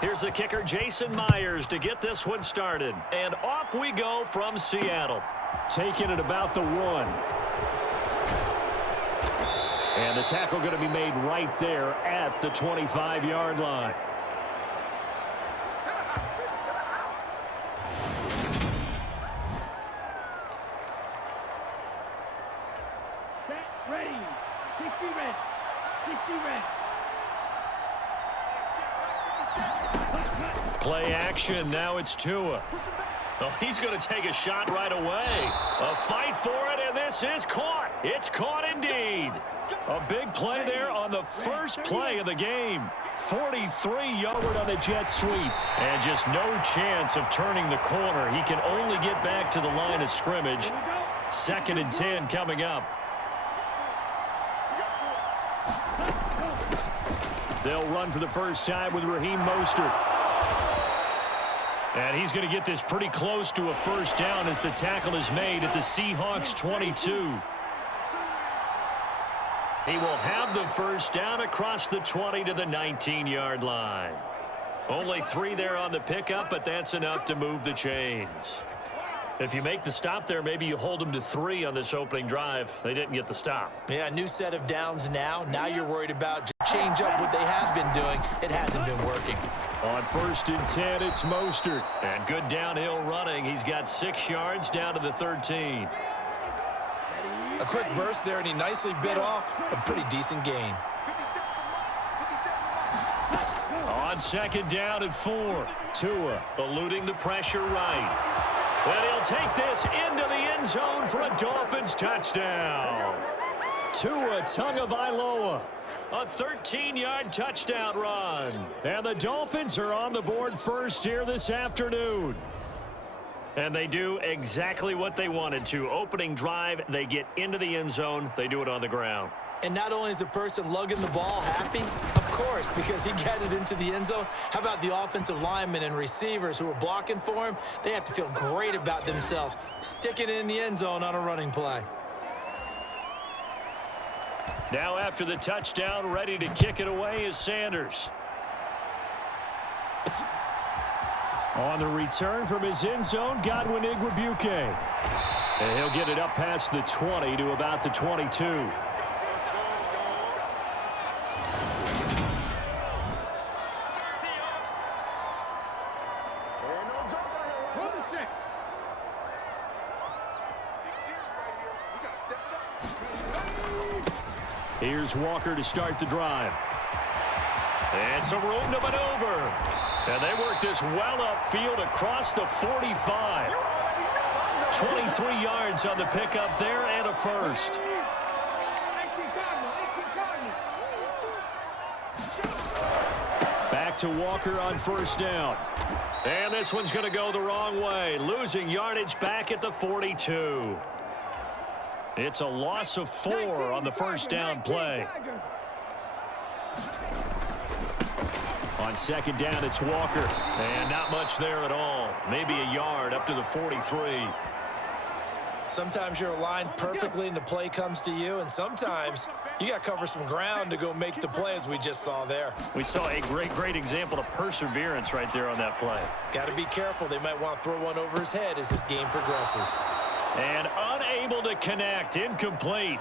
Here's the kicker, Jason Myers, to get this one started. And off we go from Seattle. Taking it about the 1. And the tackle going to be made right there at the 25-yard line. Ready. 60 red. 60 red. Play action. Now it's Tua. Oh, he's going to take a shot right away. A fight for it, and this is caught. It's caught indeed. A big play there on the first play of the game. 43-yard on the jet sweep. And just no chance of turning the corner. He can only get back to the line of scrimmage. 2nd and 10 coming up. They'll run for the first time with Raheem Mostert. And he's going to get this pretty close to a first down as the tackle is made at the Seahawks 22. He will have the first down across the 20 to the 19-yard line. Only 3 there on the pickup, but that's enough to move the chains. If you make the stop there, maybe you hold them to 3 on this opening drive. They didn't get the stop. Yeah, new set of downs now. Now you're worried about change up what they have been doing. It hasn't been working. On 1st and 10, it's Mostert. And good downhill running. He's got 6 yards down to the 13. A quick burst there, and he nicely bit off a pretty decent gain. On 2nd down and 4. Tua eluding the pressure right. And he'll take this into the end zone for a Dolphins touchdown. Tua Tagovailoa. A 13-yard touchdown run. And the Dolphins are on the board first here this afternoon. And they do exactly what they wanted to. Opening drive, they get into the end zone. They do it on the ground. And not only is the person lugging the ball happy, of course, because he got it into the end zone. How about the offensive linemen and receivers who are blocking for him? They have to feel great about themselves, sticking it in the end zone on a running play. Now after the touchdown, ready to kick it away is Sanders. On the return from his end zone, Godwin Igwebuike. And he'll get it up past the 20 to about the 22. Here's Walker to start the drive. And some room to maneuver. And they work this well upfield across the 45. 23 yards on the pickup there and a first. Back to Walker on 1st down. And this one's going to go the wrong way. Losing yardage back at the 42. It's a loss of 4 on the first down play. On 2nd down, it's Walker. And not much there at all. Maybe a yard up to the 43. Sometimes you're aligned perfectly and the play comes to you, and sometimes you got to cover some ground to go make the play, as we just saw there. We saw a great example of perseverance right there on that play. Got to be careful. They might want to throw one over his head as this game progresses. And unable to connect. Incomplete.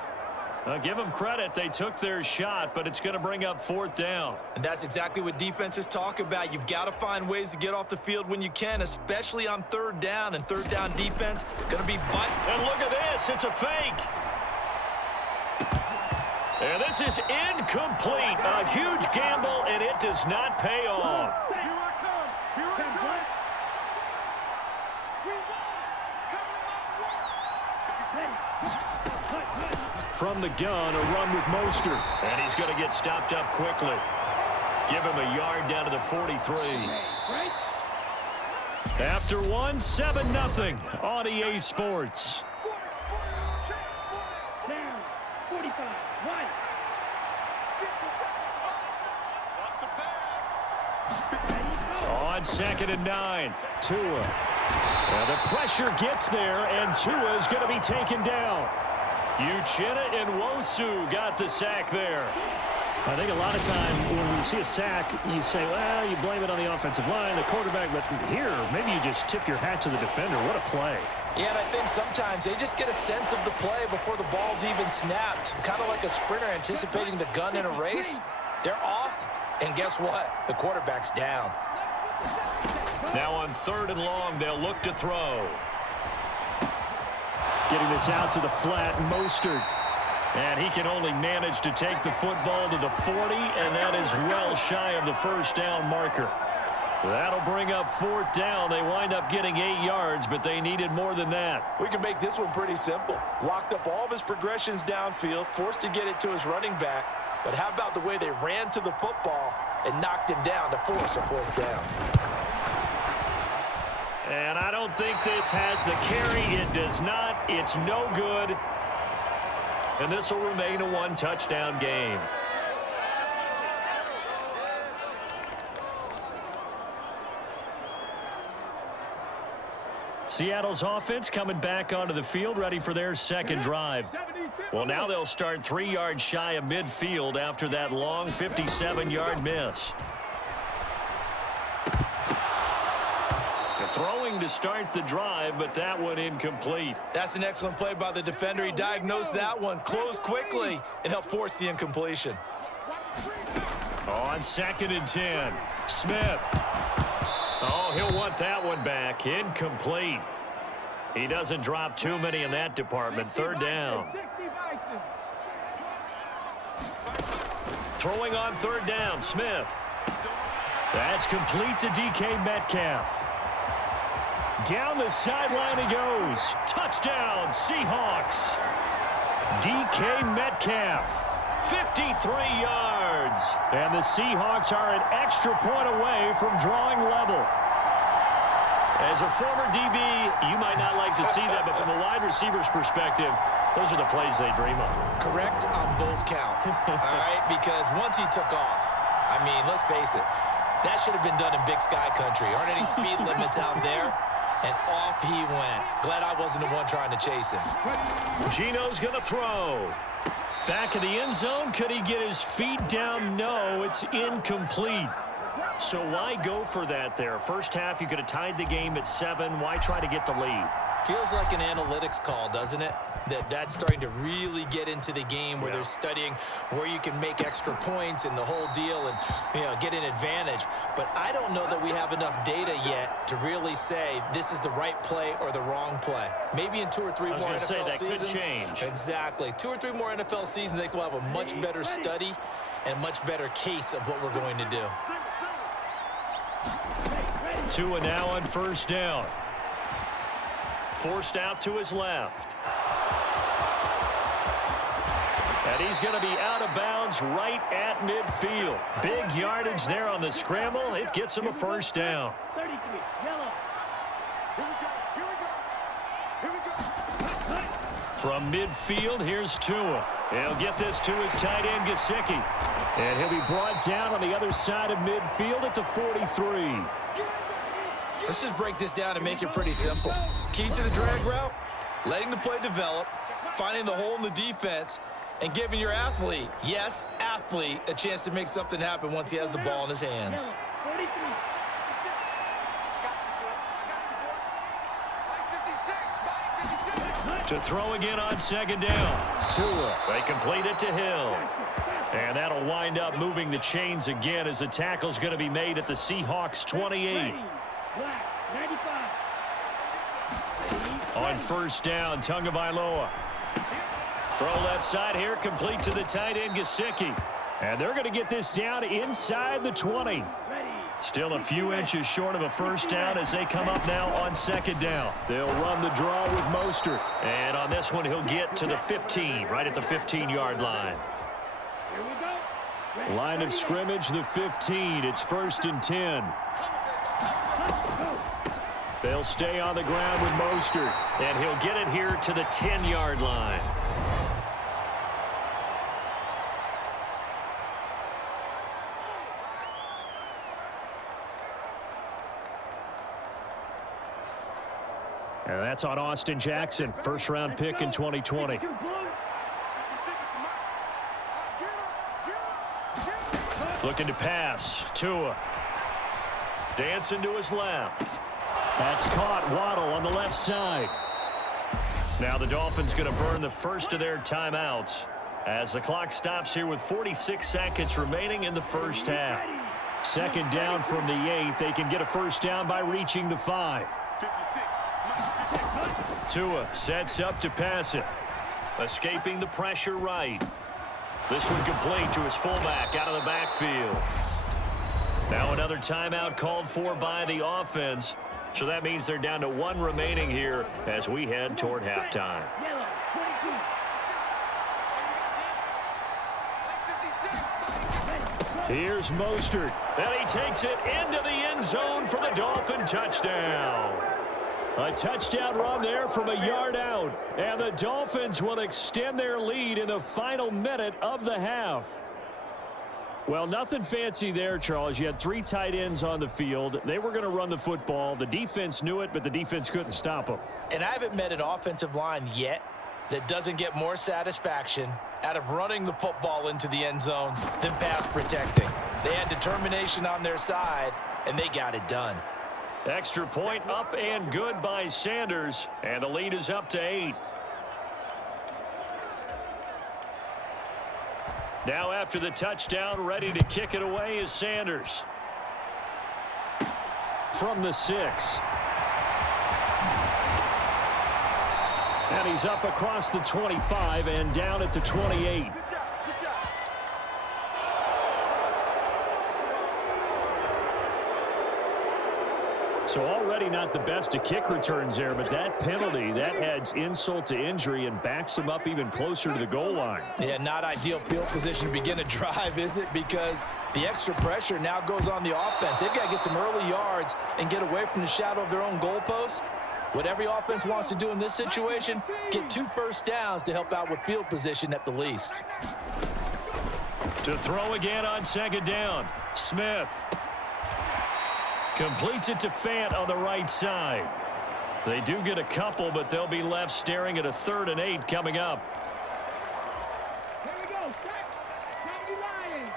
Give them credit. They took their shot, but it's going to bring up 4th down. And that's exactly what defenses talk about. You've got to find ways to get off the field when you can, especially on 3rd down. And 3rd down defense going to be vital. And look at this. It's a fake. And this is incomplete. A huge gamble, and it does not pay off. From the gun, a run with Mostert. And he's going to get stopped up quickly. Give him a yard down to the 43. After 7-0 on EA Sports. 45. On 2nd and 9, Tua. And the pressure gets there, and Tua is going to be taken down. Uchenna and Nwosu got the sack there. I think a lot of time when we see a sack, you say, well, you blame it on the offensive line, the quarterback. But here, maybe you just tip your hat to the defender. What a play. Yeah, and I think sometimes they just get a sense of the play before the ball's even snapped. Kind of like a sprinter anticipating the gun in a race. They're off, and guess what? The quarterback's down. Now on 3rd and long, they'll look to throw. Getting this out to the flat, Mostert. And he can only manage to take the football to the 40, and that is well shy of the first down marker. That'll bring up 4th down. They wind up getting 8 yards, but they needed more than that. We can make this one pretty simple. Locked up all of his progressions downfield, forced to get it to his running back. But how about the way they ran to the football and knocked him down to force a 4th down? And I don't think this has the carry. It does not. It's no good. And this will remain a 1-touchdown game. Seattle's offense coming back onto the field, ready for their second drive. Well, now they'll start 3 yards shy of midfield after that long 57-yard miss. Throwing to start the drive, but that one incomplete. That's an excellent play by the defender. He diagnosed that one, closed quickly, and helped force the incompletion. On 2nd and 10, Smith. Oh, he'll want that one back. Incomplete. He doesn't drop too many in that department. 3rd down. Throwing on 3rd down, Smith. That's complete to DK Metcalf. Down the sideline he goes. Touchdown, Seahawks. DK Metcalf, 53 yards. And the Seahawks are an extra point away from drawing level. As a former DB, you might not like to see that, but from a wide receiver's perspective, those are the plays they dream of. Correct on both counts, all right? Because once he took off, I mean, let's face it, that should have been done in Big Sky Country. Aren't any speed limits out there? And off he went. Glad I wasn't the one trying to chase him. Gino's going to throw. Back in the end zone. Could he get his feet down? No, it's incomplete. So why go for that there? First half, you could have tied the game at 7. Why try to get the lead? Feels like an analytics call, doesn't it? That's starting to really get into the game where they're studying where you can make extra points and the whole deal and, you know, get an advantage. But I don't know that we have enough data yet to really say this is the right play or the wrong play. Maybe in 2 or 3 more NFL seasons. Could change. Exactly. 2 or 3 more NFL seasons, I think we'll have a much better study and a much better case of what we're going to do. Tua now on 1st down. Forced out to his left. And he's going to be out of bounds right at midfield. Big yardage there on the scramble. It gets him a 1st down. 33, yellow. Here we go. From midfield, here's Tua. He'll get this to his tight end, Gesicki. And he'll be brought down on the other side of midfield at the 43. Let's just break this down and make it pretty simple. Key to the drag route, letting the play develop, finding the hole in the defense, and giving your athlete, yes, athlete, a chance to make something happen once he has the ball in his hands. 43. To throw again on 2nd down. Tua. They complete it to Hill. And that'll wind up moving the chains again as the tackle's going to be made at the Seahawks 28. Black, 95. On 1st down, Tagovailoa. Throw left side here, complete to the tight end, Gesicki. And they're going to get this down inside the 20. Still a few inches short of a 1st down as they come up now on 2nd down. They'll run the draw with Mostert. And on this one, he'll get to the 15, right at the 15-yard line. Here we go. Line of scrimmage, the 15. It's 1st and 10. They'll stay on the ground with Mostert. And he'll get it here to the 10-yard line. And that's on Austin Jackson, 1st-round pick in 2020. Looking to pass. Tua. Dancing to his left. That's caught. Waddle on the left side. Now the Dolphins going to burn the first of their timeouts as the clock stops here with 46 seconds remaining in the first half. Second down from the 8. They can get a first down by reaching the 5. Tua sets up to pass it. Escaping the pressure right. This one complete to his fullback out of the backfield. Now another timeout called for by the offense. So that means they're down to 1 remaining here as we head toward halftime. Here's Mostert. And he takes it into the end zone for the Dolphin touchdown. A touchdown run there from a yard out. And the Dolphins will extend their lead in the final minute of the half. Well, nothing fancy there, Charles. You had 3 tight ends on the field. They were going to run the football. The defense knew it, but the defense couldn't stop them. And I haven't met an offensive line yet that doesn't get more satisfaction out of running the football into the end zone than pass protecting. They had determination on their side, and they got it done. Extra point up and good by Sanders, and the lead is up to 8. Now after the touchdown, ready to kick it away is Sanders. From the 6. And he's up across the 25 and down at the 28. So already not the best of kick returns there, but that penalty, that adds insult to injury and backs him up even closer to the goal line. Yeah, not ideal field position to begin a drive, is it? Because the extra pressure now goes on the offense. They've got to get some early yards and get away from the shadow of their own goalposts. What every offense wants to do in this situation, get 2 first downs to help out with field position at the least. To throw again on second down, Smith. Completes it to Fant on the right side. They do get a couple, but they'll be left staring at a 3rd and 8 coming up. Here we go. Lions.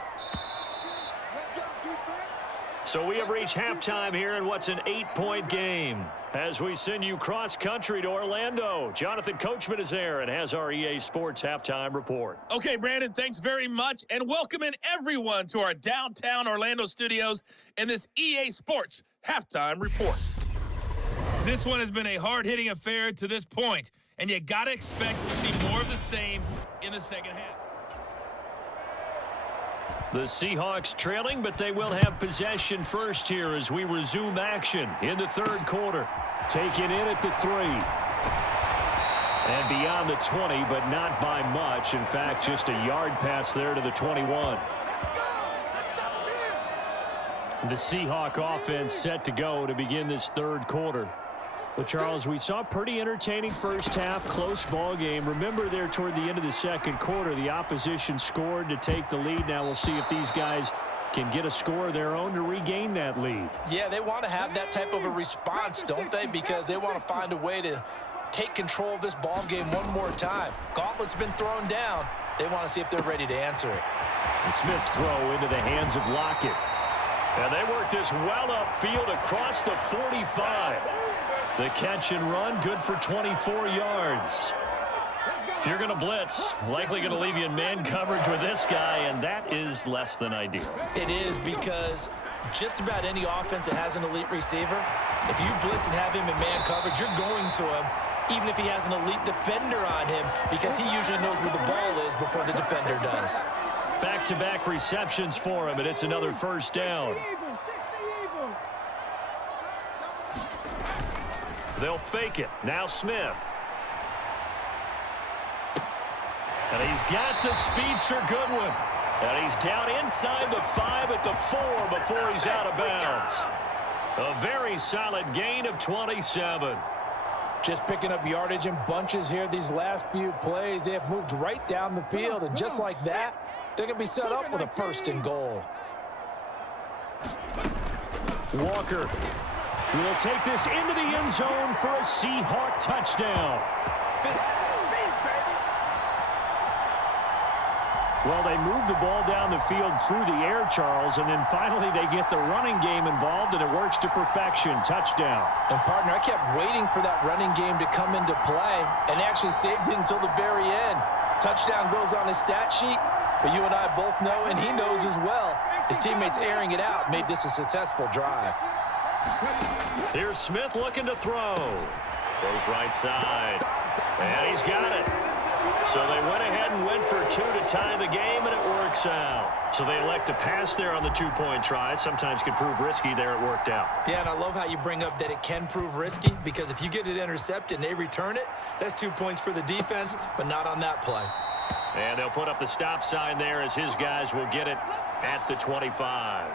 Let's go, defense. So we have reached halftime here in what's an 8-point game. As we send you cross-country to Orlando, Jonathan Coachman is there and has our EA Sports halftime report. Okay, Brandon, thanks very much, and welcoming everyone to our downtown Orlando studios in this EA Sports halftime report. This one has been a hard-hitting affair to this point, and you got to expect to see more of the same in the second half. The Seahawks trailing, but they will have possession first here as we resume action in the 3rd quarter. Taken in at the 3. And beyond the 20, but not by much. In fact, just a yard pass there to the 21. The Seahawk offense set to go to begin this 3rd quarter. Well, Charles, we saw a pretty entertaining first half, close ball game. Remember there toward the end of the 2nd quarter, the opposition scored to take the lead. Now we'll see if these guys can get a score of their own to regain that lead. Yeah, they want to have that type of a response, don't they? Because they want to find a way to take control of this ball game one more time. Gauntlet's been thrown down. They want to see if they're ready to answer it. And Smith's throw into the hands of Lockett. And they work this well upfield across the 45. The catch and run, good for 24 yards. If you're going to blitz, likely going to leave you in man coverage with this guy, and that is less than ideal. It is, because just about any offense that has an elite receiver, if you blitz and have him in man coverage, you're going to him, even if he has an elite defender on him, because he usually knows where the ball is before the defender does. Back-to-back receptions for him, and it's another first down. They'll fake it. Now Smith. And he's got the speedster Goodwin. And he's down inside the 5 at the 4 before he's out of bounds. A very solid gain of 27. Just picking up yardage in bunches here these last few plays. They have moved right down the field, and just like that, they're going to be set up with a 1st and goal. Walker will take this into the end zone for a Seahawk touchdown. Well, they move the ball down the field through the air, Charles, and then finally they get the running game involved, and it works to perfection. Touchdown. And, partner, I kept waiting for that running game to come into play and actually saved it until the very end. Touchdown goes on his stat sheet, but you and I both know, and he knows as well, his teammates airing it out made this a successful drive. Here's Smith looking to throw. Goes right side. And he's got it. So they went ahead and went for two to tie the game, and it works out. So they elect to pass there on the two-point try. Sometimes can prove risky. There it worked out. Yeah, and I love how you bring up that it can prove risky, because if you get it intercepted and they return it, that's 2 points for the defense, but not on that play. And they'll put up the stop sign there as his guys will get it at the 25.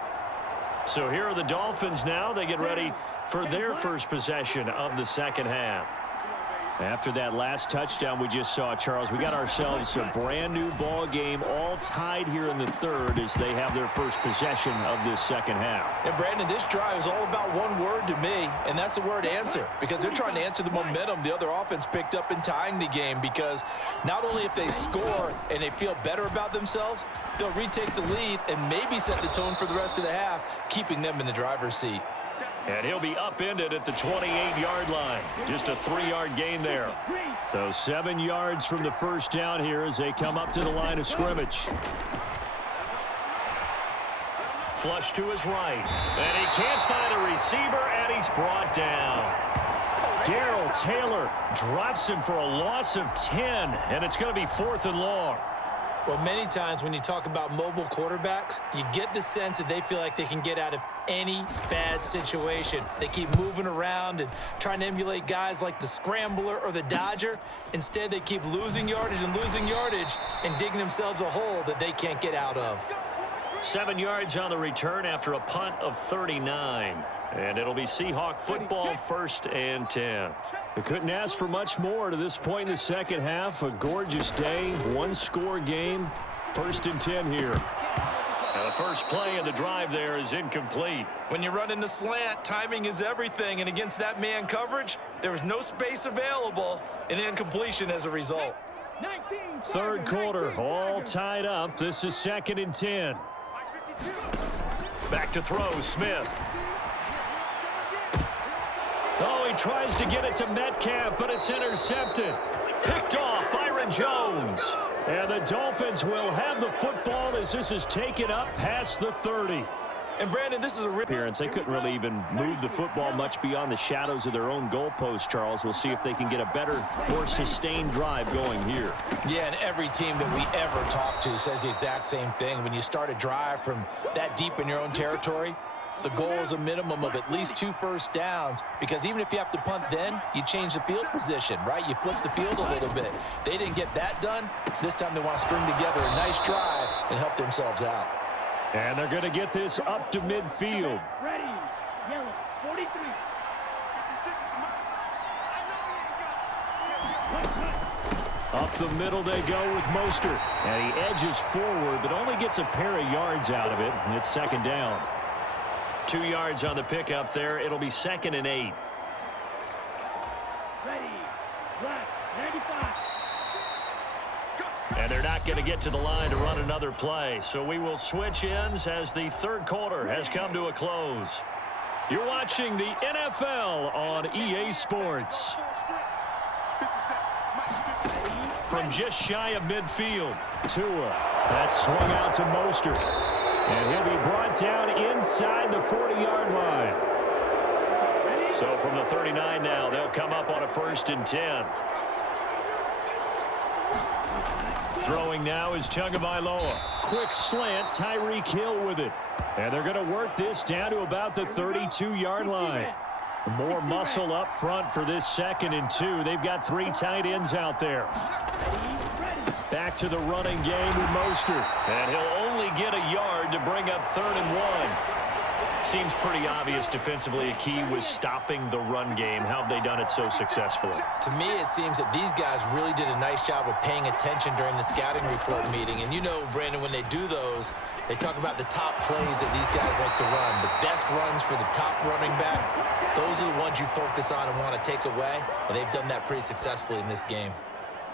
So here are the Dolphins now. They get ready for their first possession of the second half. After that last touchdown we just saw, Charles, we got ourselves a brand-new ball game, all tied here in the third as they have their first possession of this second half. And, Brandon, this drive is all about one word to me, and that's the word answer, because they're trying to answer the momentum the other offense picked up in tying the game, because not only if they score and they feel better about themselves, they'll retake the lead and maybe set the tone for the rest of the half, keeping them in the driver's seat. And he'll be upended at the 28-yard line. Just a 3-yard gain there. So 7 yards from the first down here as they come up to the line of scrimmage. Flush to his right. And he can't find a receiver, and he's brought down. Darrell Taylor drops him for a loss of 10, and it's going to be 4th and long. Well, many times when you talk about mobile quarterbacks, you get the sense that they feel like they can get out of any bad situation. They keep moving around and trying to emulate guys like the Scrambler or the Dodger. Instead, they keep losing yardage and digging themselves a hole that they can't get out of. 7 yards on the return after a punt of 39. And it'll be Seahawk football, 1st and 10. They couldn't ask for much more to this point in the second half. A gorgeous day, one-score game, 1st and 10 here. And the first play of the drive there is incomplete. When you run in the slant, timing is everything, and against that man coverage, there was no space available, and incompletion as a result. Third quarter, all tied up. This is 2nd and 10. Back to throw, Smith. Oh, he tries to get it to Metcalf, but it's intercepted. Picked off Byron Jones. And the Dolphins will have the football as this is taken up past the 30. And, Brandon, this is a appearance. They couldn't really even move the football much beyond the shadows of their own goalpost, Charles. We'll see if they can get a better, more sustained drive going here. Yeah, and every team that we ever talk to says the exact same thing. When you start a drive from that deep in your own territory, the goal is a minimum of at least 2 first downs, because even if you have to punt then, you change the field position, right? You flip the field a little bit. They didn't get that done. This time they want to string together a nice drive and help themselves out. And they're going to get this up to midfield. Ready, yellow, 43. Up the middle they go with Mostert. And he edges forward, but only gets a pair of yards out of it, and it's 2nd down. 2 yards on the pickup there. It'll be 2nd and 8. Ready, slap, 95. And they're not going to get to the line to run another play. So we will switch ends as the third quarter has come to a close. You're watching the NFL on EA Sports. From just shy of midfield. Tua. That's swung out to Mostert. And he'll be brought down inside the 40-yard line. So from the 39 now, they'll come up on a 1st and 10. Throwing now is Tagovailoa. Quick slant, Tyreek Hill with it. And they're going to work this down to about the 32-yard line. More muscle up front for this 2nd and 2. They've got 3 tight ends out there. Back to the running game with Mostert. And he'll only get a yard to bring up 3rd and 1. Seems pretty obvious defensively a key was stopping the run game. How have they done it so successfully? To me, it seems that these guys really did a nice job of paying attention during the scouting report meeting. And you know, Brandon, when they do those, they talk about the top plays that these guys like to run. The best runs for the top running back, those are the ones you focus on and want to take away. And they've done that pretty successfully in this game.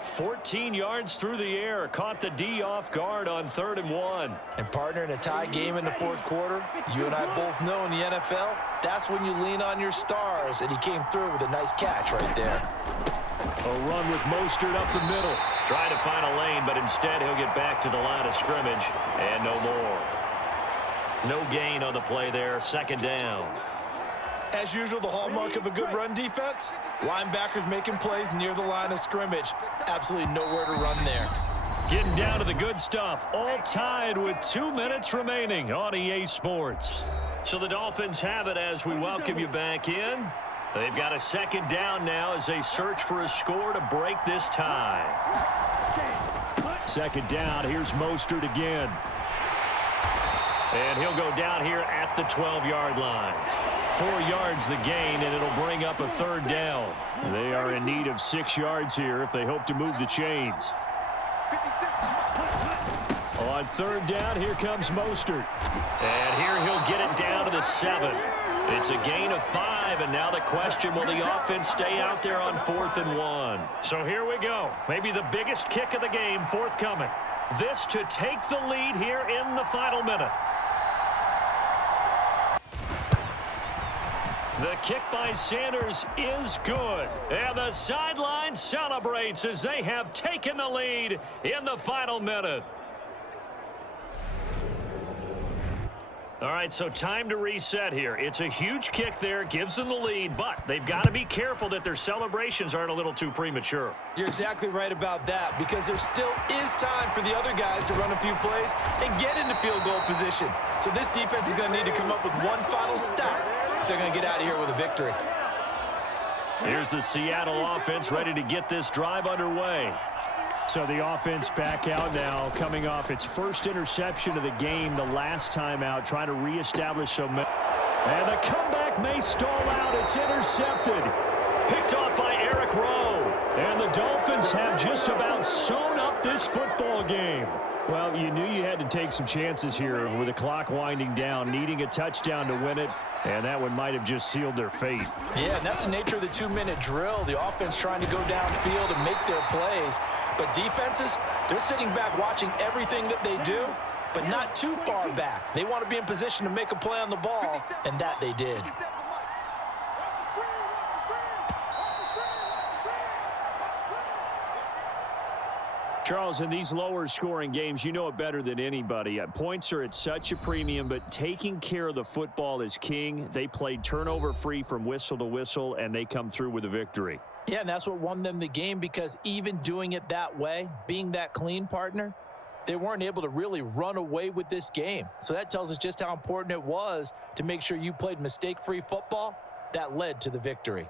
14 yards through the air. Caught the D off guard on 3rd and 1. And partner, in a tie game in the 4th quarter, you and I both know in the NFL, that's when you lean on your stars, and he came through with a nice catch right there. A run with Mostert up the middle. Trying to find a lane, but instead he'll get back to the line of scrimmage, and no more. No gain on the play there, 2nd down. As usual, the hallmark of a good run defense, linebackers making plays near the line of scrimmage. Absolutely nowhere to run there. Getting down to the good stuff, all tied with 2 minutes remaining on EA Sports. So the Dolphins have it as we welcome you back in. They've got a 2nd down now as they search for a score to break this tie. 2nd down, here's Mostert again. And he'll go down here at the 12-yard line. 4 yards the gain, and it'll bring up a 3rd down. They are in need of 6 yards here if they hope to move the chains. On 3rd down, here comes Mostert. And here he'll get it down to the 7. It's a gain of 5, and now the question, will the offense stay out there on 4th and 1? So here we go. Maybe the biggest kick of the game forthcoming. This to take the lead here in the final minute. The kick by Sanders is good. And the sideline celebrates as they have taken the lead in the final minute. All right, so time to reset here. It's a huge kick there, gives them the lead, but they've got to be careful that their celebrations aren't a little too premature. You're exactly right about that, because there still is time for the other guys to run a few plays and get into field goal position. So this defense is going to need to come up with one final stop if they're going to get out of here with a victory. Here's the Seattle offense ready to get this drive underway. So the offense back out now, coming off its first interception of the game the last time out, trying to reestablish some. And the comeback may stall out. It's intercepted. Picked off by Eric Rowe. And the Dolphins have just about sewn up this football game. Well, you knew you had to take some chances here with the clock winding down, needing a touchdown to win it, and that one might have just sealed their fate. Yeah, and that's the nature of the 2-minute drill. The offense trying to go downfield and make their plays. But defenses, they're sitting back watching everything that they do, but not too far back. They want to be in position to make a play on the ball, and that they did. Charles, in these lower-scoring games, you know it better than anybody. Points are at such a premium, but taking care of the football is king. They played turnover-free from whistle to whistle, and they come through with a victory. Yeah, and that's what won them the game, because even doing it that way, being that clean partner, they weren't able to really run away with this game. So that tells us just how important it was to make sure you played mistake-free football. That led to the victory.